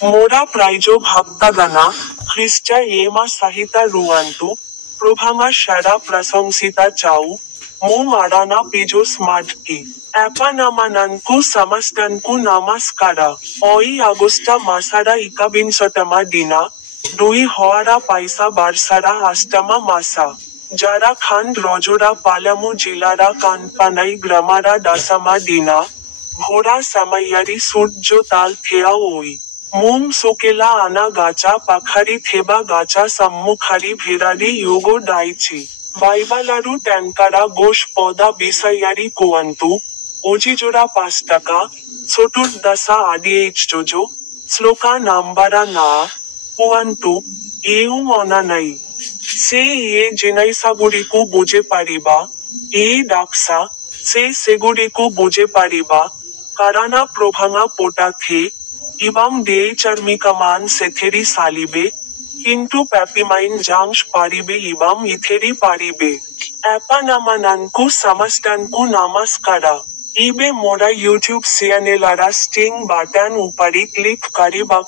Mora praijo bhaktagana, Christa ema sahita ruantu, Probhanga shara prasomsita chau, Mo marana pijo smartki. Apanamananku samastanku namaskara. Oi Agusta masara ikabinsotama dina, Dui hoara paisa barsara astama masa. Jara khand rojora palamu jilara kanpanai gramara dasama dina, Bhora samayari surjo tal thea oi. মোম সোকেলা আনা গাচা পাখারি থেবা গাচা সাম্মুখারি ভিরারি ইয়োগো ডাইচি বাইবালারু ট্যাঙ্কারা গোশ পদা বিসাইয়ারি কোয়ান্তু ওজিজোরা 5 টাকা চতুর্দশা আডিএইচজো শ্লোকা নাম্বারা না কোয়ান্তু AU অনানাই সে ইয়ে জিনাইসাগুড়িকু বুঝে পারিবা এই ডাকসা সে সেগুড়িকু বুঝে পারিবা কারানা প্রভাঙা পোটাথে Ibam dei charmikaman setheri salibe, kintu papimain jangsh paribe ibam itheri paribe. Apanamananku samastanku namaskara. Ibe mora YouTube channel ara sting button upari click karibak